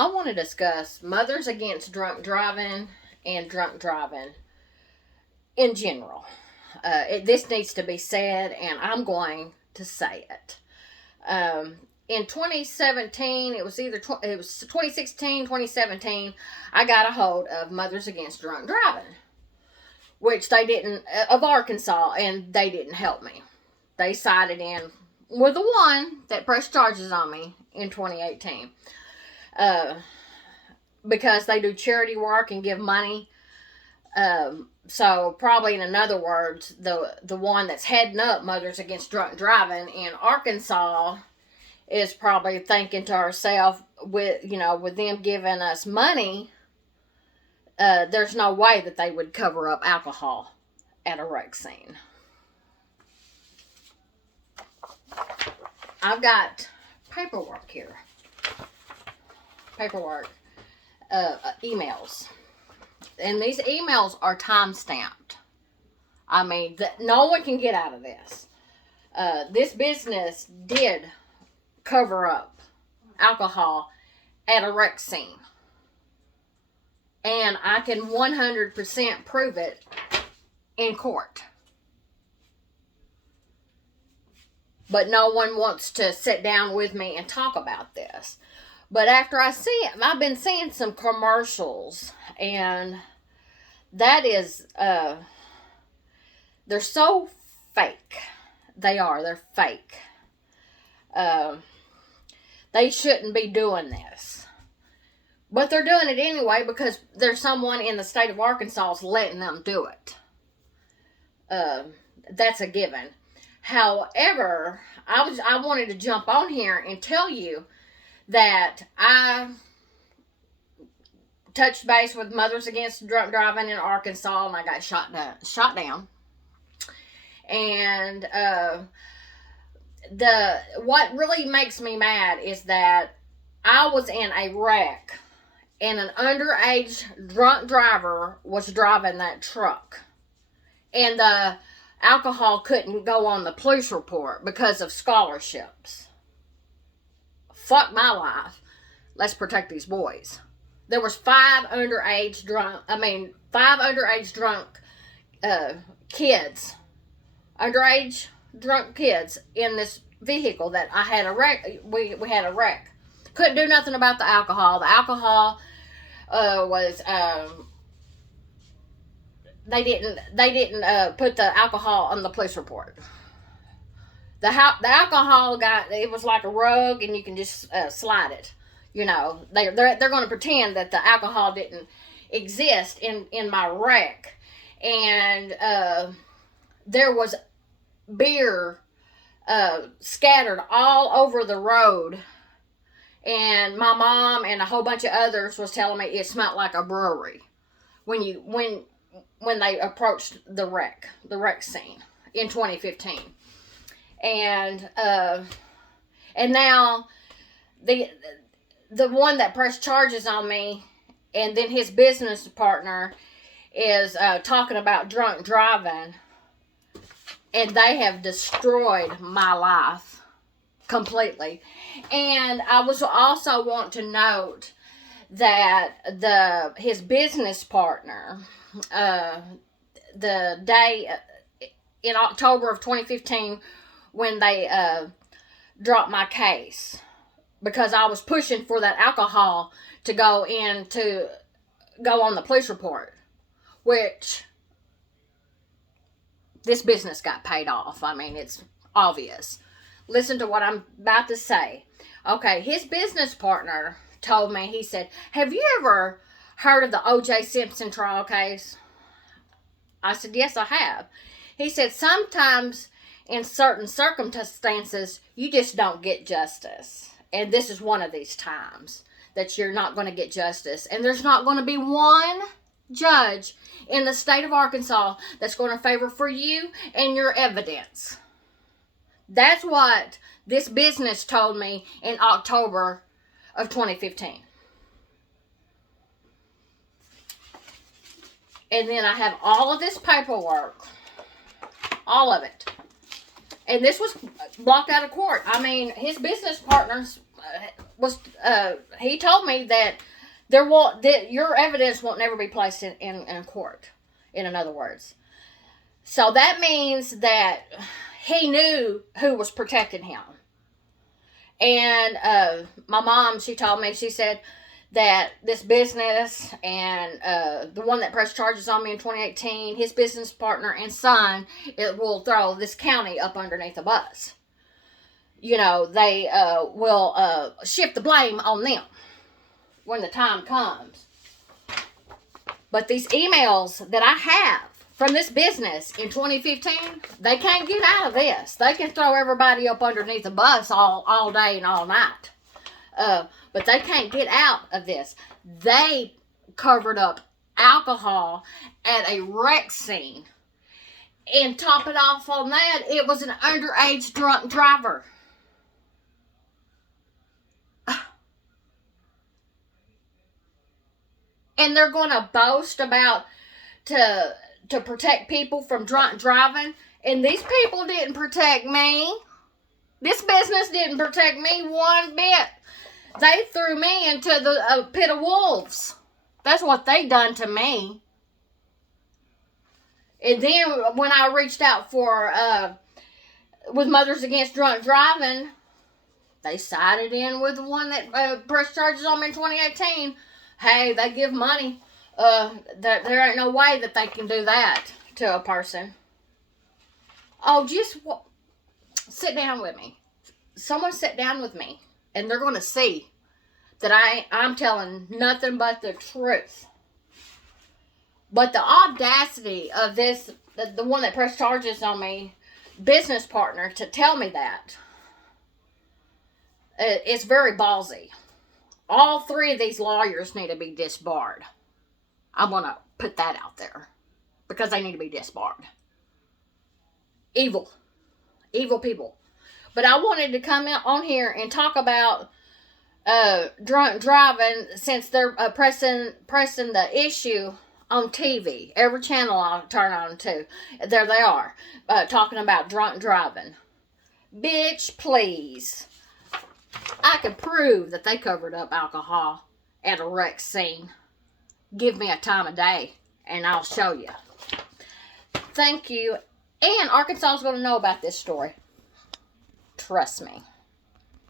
I want to discuss Mothers Against Drunk Driving and drunk driving in general. This needs to be said, and I'm going to say it. In 2017, it was 2016, 2017, I got a hold of Mothers Against Drunk Driving, which they didn't, of Arkansas, and they didn't help me. They sided in with the one that pressed charges on me in 2018. Because they do charity work and give money. So probably in other words, the one that's heading up Mothers Against Drunk Driving in Arkansas is probably thinking to herself, with them giving us money, there's no way that they would cover up alcohol at a wreck scene. I've got paperwork here. Emails. And these emails are time stamped. I mean, no one can get out of this. This business did cover up alcohol at a wreck scene. And I can 100% prove it in court. But no one wants to sit down with me and talk about this. But after I've been seeing some commercials, and that is, they're so fake. They're fake. They shouldn't be doing this. But they're doing it anyway because there's someone in the state of Arkansas letting them do it. That's a given. However, I wanted to jump on here and tell you that I touched base with Mothers Against Drunk Driving in Arkansas, and I got shot down. And what really makes me mad is that I was in a wreck, and an underage drunk driver was driving that truck, and the alcohol couldn't go on the police report because of scholarships. Fuck my life. Let's protect these boys. There was five underage drunk kids, underage drunk kids in this vehicle that I had a wreck. We had a wreck. Couldn't do nothing about the alcohol. The alcohol was they didn't put the alcohol on the police report. The alcohol it was like a rug, and you can just slide it. They're going to pretend that the alcohol didn't exist in my wreck, and there was beer scattered all over the road, and my mom and a whole bunch of others was telling me it smelled like a brewery when they approached the wreck scene in 2015. And now the one that pressed charges on me, and then his business partner is talking about drunk driving, and they have destroyed my life completely. And I was also want to note that his business partner, the day in October of 2015, when they dropped my case, because I was pushing for that alcohol to go on the police report, which this business got paid off. I mean, it's obvious. Listen to what I'm about to say. Okay, his business partner told me, he said, "Have you ever heard of the O.J. Simpson trial case?" I said, "Yes, I have." He said, "Sometimes in certain circumstances, you just don't get justice. And this is one of these times that you're not going to get justice. And there's not going to be one judge in the state of Arkansas that's going to favor for you and your evidence." That's what this business told me in October of 2015. And then I have all of this paperwork. All of it. And this was blocked out of court. I mean, his business partners he told me that that your evidence won't never be placed in court. In other words, so that means that he knew who was protecting him. And my mom, she told me, she said that this business and the one that pressed charges on me in 2018, his business partner and son, it will throw this county up underneath the bus. You know, they will shift the blame on them when the time comes. But these emails that I have from this business in 2015, they can't get out of this. They can throw everybody up underneath the bus all day and all night. But they can't get out of this. They covered up alcohol at a wreck scene. And top it off on that, it was an underage drunk driver. And they're going to boast about to protect people from drunk driving. And these people didn't protect me. This business didn't protect me one bit. They threw me into the pit of wolves. That's what they done to me. And then when I reached out for with Mothers Against Drunk Driving, they sided in with the one that pressed charges on me in 2018. Hey, they give money. There ain't no way that they can do that to a person. Oh, just sit down with me. Someone sit down with me, and they're going to see that I'm telling nothing but the truth. But the audacity of this, the one that pressed charges on me, business partner, to tell me that, it's very ballsy. All three of these lawyers need to be disbarred. I'm going to put that out there. Because they need to be disbarred. Evil. Evil people. But I wanted to come on here and talk about drunk driving, since they're pressing the issue on TV. Every channel I turn on to, there they are, talking about drunk driving. Bitch, please. I could prove that they covered up alcohol at a wreck scene. Give me a time of day, and I'll show you. Thank you. And Arkansas is going to know about this story. Trust me.